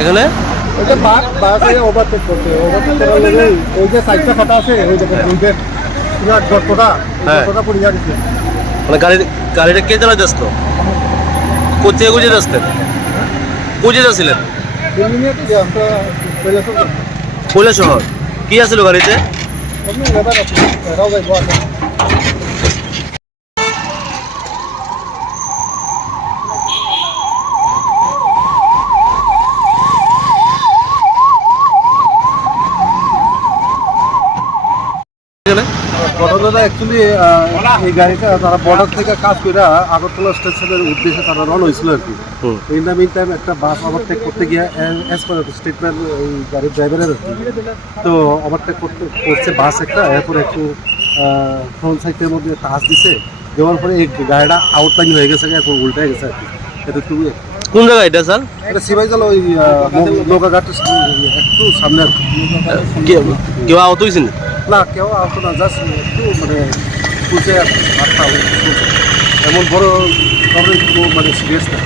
এখানে ওইটা বাস ওভারটেক করছে, ওভারটেক করার লেগে ওই যে সাইডটা ফাটা আছে ওই জায়গায় দুইটা বিরাট গর্তটা পড়ে যাচ্ছে। মানে গাড়িটা কে চালাতে আসতো? কোথায় গুজে আসতেন? গুজে যাচ্ছিলেন কৈলা শহর। কি আছিল গাড়িতে? ঘটনাটা অ্যাকচুয়ালি এই গাড়িটা তারা বর্ডার থেকে কাজ করে আগরতলা স্টেশনের উদ্দেশ্যে তারা রওনা হয়েছিল আর কি। ইন দ্য মিন টাইম একটা বাস ওভারটেক করতে গিয়ে অ্যাজ পার স্টেটমেন্ট ওই গাড়ির ড্রাইভারের আর কি। তো ওভারটেক করছে বাস একটা, এরপর একটু ফ্রন্ট সাইডের মধ্যে টাচ দিছে, দেওয়ার পরে এই গাড়িটা আউটলাইন হয়ে গেছে, এখন উল্টে গেছে আর কি। এটা একটু কোন জায়গা এটা স্যার? এটা সিবাইজাল ওই নৌকাঘাটের একটু সামনে আর কি। কেউ আহত হয়েছেন? না, কেউ আসতো না, জাস্ট একটু মানে খুঁজে এমন বড় প্রবলেম মানে সিরিয়াস না।